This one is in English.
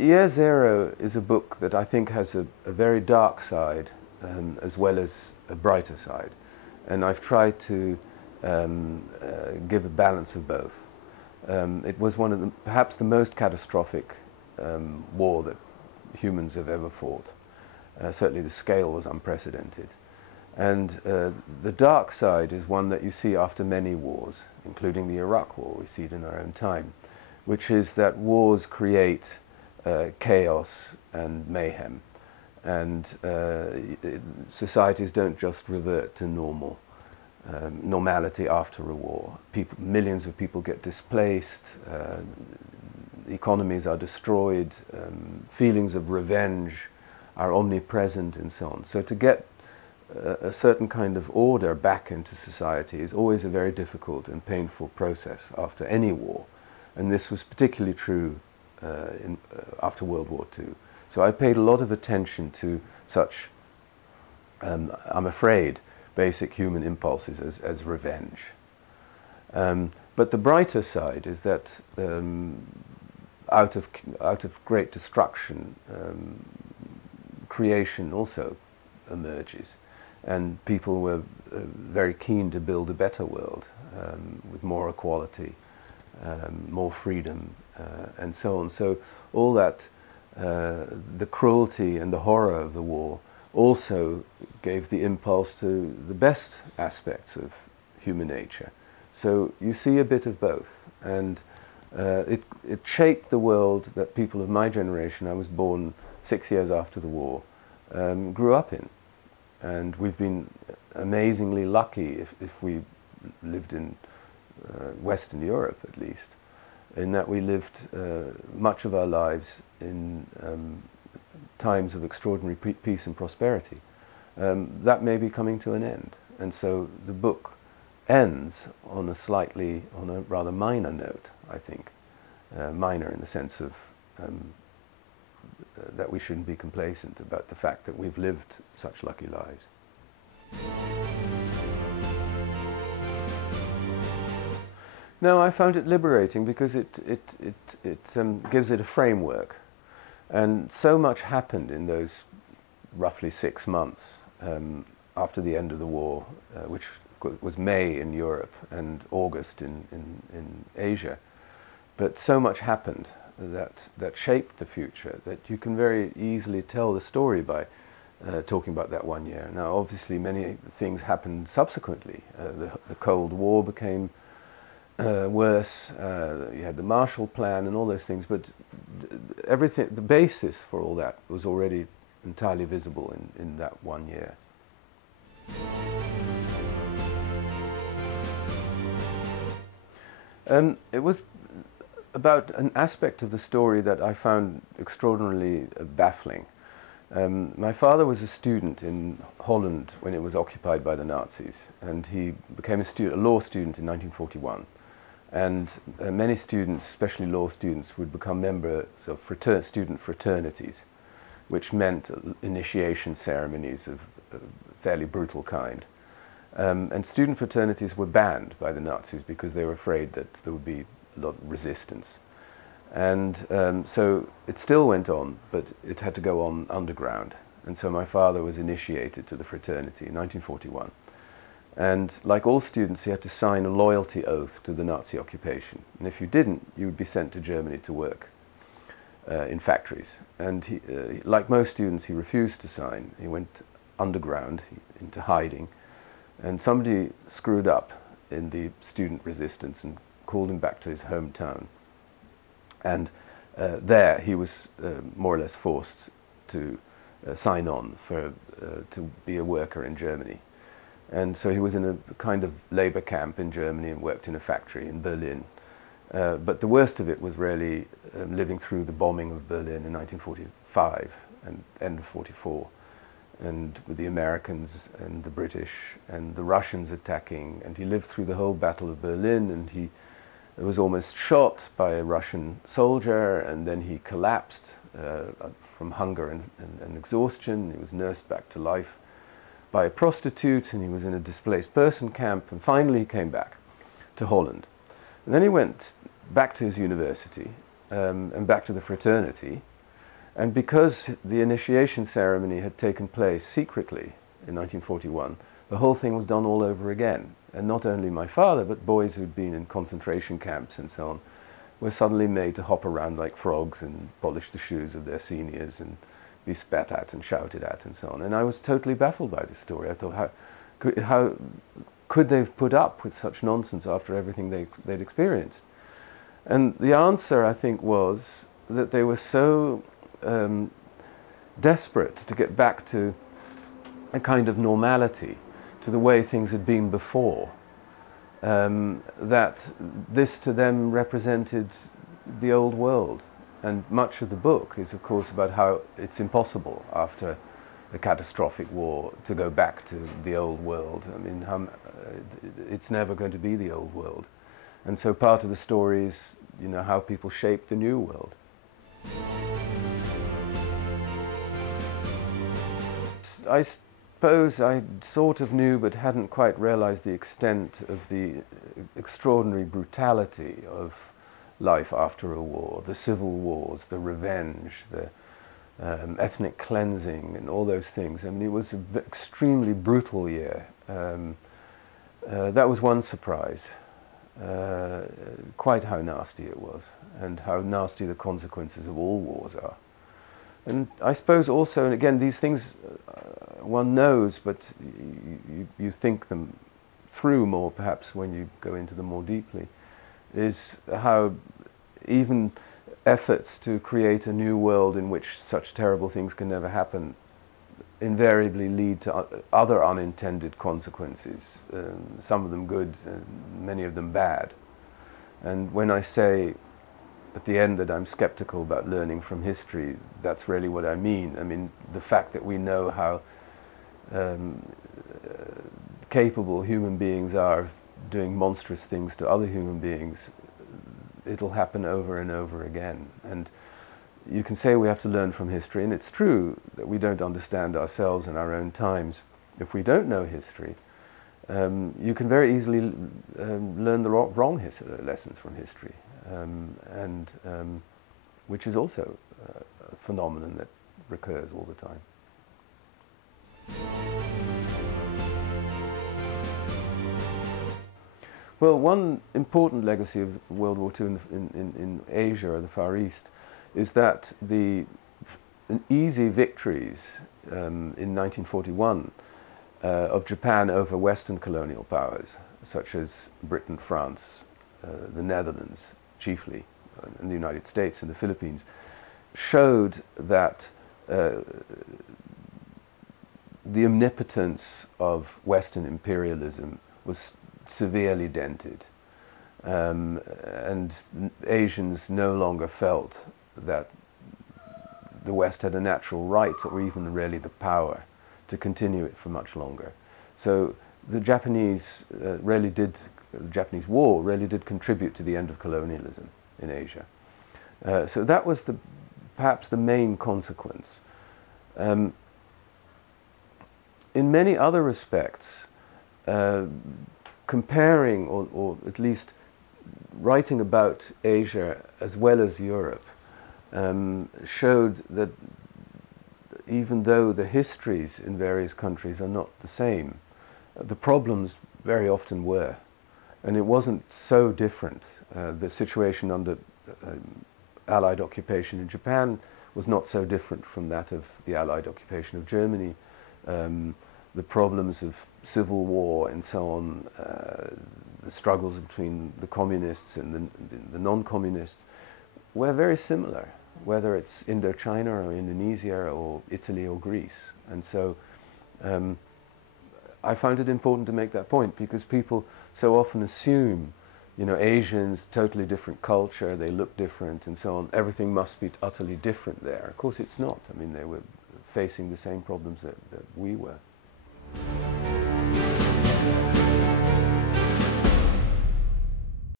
Year Zero is a book that I think has a very dark side as well as a brighter side. And I've tried to give a balance of both. It was one of perhaps the most catastrophic war that humans have ever fought. Certainly the scale was unprecedented. And the dark side is one that you see after many wars, including the Iraq War. We see it in our own time, which is that wars create chaos and mayhem, and societies don't just revert to normality after a war. Millions of people get displaced, economies are destroyed, feelings of revenge are omnipresent, and so on. So to get a certain kind of order back into society is always a very difficult and painful process after any war, and this was particularly true after World War II. So I paid a lot of attention to such, I'm afraid, basic human impulses as revenge. But the brighter side is that out of great destruction, creation also emerges, and people were very keen to build a better world with more equality, more freedom, and so on. So all that, the cruelty and the horror of the war also gave the impulse to the best aspects of human nature. So you see a bit of both, and it shaped the world that people of my generation, I was born 6 years after the war, grew up in. And we've been amazingly lucky if we lived in Western Europe, at least, in that we lived much of our lives in times of extraordinary peace and prosperity. That may be coming to an end, and so the book ends on a rather minor note, I think. Minor in the sense of that we shouldn't be complacent about the fact that we've lived such lucky lives. No, I found it liberating because it gives it a framework. And so much happened in those roughly 6 months after the end of the war, which was May in Europe and August in Asia. But so much happened that shaped the future that you can very easily tell the story by talking about that 1 year. Now, obviously, many things happened subsequently. The Cold War became worse. You had the Marshall Plan and all those things, but everything, the basis for all that was already entirely visible in that 1 year. It was about an aspect of the story that I found extraordinarily baffling. My father was a student in Holland when it was occupied by the Nazis, and he became a law student in 1941. And many students, especially law students, would become members of student fraternities, which meant initiation ceremonies of a fairly brutal kind. And student fraternities were banned by the Nazis because they were afraid that there would be a lot of resistance. And so it still went on, but it had to go on underground. And so my father was initiated to the fraternity in 1941. And like all students, he had to sign a loyalty oath to the Nazi occupation. And if you didn't, you would be sent to Germany to work in factories. And he, like most students, he refused to sign. He went underground into hiding. And somebody screwed up in the student resistance and called him back to his hometown. And there he was more or less forced to sign on to be a worker in Germany. And so he was in a kind of labor camp in Germany and worked in a factory in Berlin. But the worst of it was really living through the bombing of Berlin in 1945 and end of 44. And with the Americans and the British and the Russians attacking. And he lived through the whole Battle of Berlin, and he was almost shot by a Russian soldier, and then he collapsed from hunger and exhaustion. He was nursed back to life by a prostitute, and he was in a displaced person camp, and finally he came back to Holland. And then he went back to his university and back to the fraternity, And because the initiation ceremony had taken place secretly in 1941, the whole thing was done all over again. And not only my father, but boys who'd been in concentration camps and so on, were suddenly made to hop around like frogs and polish the shoes of their seniors and be spat at and shouted at and so on. And I was totally baffled by this story. I thought, how could they have put up with such nonsense after everything they'd experienced? And the answer, I think, was that they were so desperate to get back to a kind of normality, to the way things had been before, that this to them represented the old world. And much of the book is, of course, about how it's impossible after a catastrophic war to go back to the old world. I mean, it's never going to be the old world. And so part of the story is, you know, how people shape the new world. I suppose I sort of knew but hadn't quite realized the extent of the extraordinary brutality of life after a war, the civil wars, the revenge, the ethnic cleansing and all those things. I mean, it was an extremely brutal year. That was one surprise, quite how nasty it was and how nasty the consequences of all wars are. And I suppose also, and again, these things one knows, but you think them through more perhaps when you go into them more deeply, is how even efforts to create a new world in which such terrible things can never happen invariably lead to other unintended consequences, some of them good, many of them bad. And when I say at the end that I'm skeptical about learning from history, that's really what I mean. I mean, the fact that we know how capable human beings are of doing monstrous things to other human beings, it'll happen over and over again. And you can say we have to learn from history, and it's true that we don't understand ourselves and our own times. If we don't know history, you can very easily learn the wrong lessons from history, which is also a phenomenon that recurs all the time. Well, one important legacy of World War II in Asia or the Far East is that the easy victories in 1941 of Japan over Western colonial powers, such as Britain, France, the Netherlands chiefly, and the United States and the Philippines, showed that the omnipotence of Western imperialism was severely dented, and Asians no longer felt that the West had a natural right or even really the power to continue it for much longer. So the Japanese the Japanese War really did contribute to the end of colonialism in Asia. So that was perhaps the main consequence. In many other respects, comparing or at least writing about Asia as well as Europe showed that even though the histories in various countries are not the same, the problems very often were. And it wasn't so different. The situation under Allied occupation in Japan was not so different from that of the Allied occupation of Germany. The problems of civil war and so on, the struggles between the communists and the non-communists were very similar, whether it's Indochina or Indonesia or Italy or Greece. And so I found it important to make that point because people so often assume, you know, Asians, totally different culture, they look different and so on, everything must be utterly different there. Of course it's not. I mean, they were facing the same problems that we were.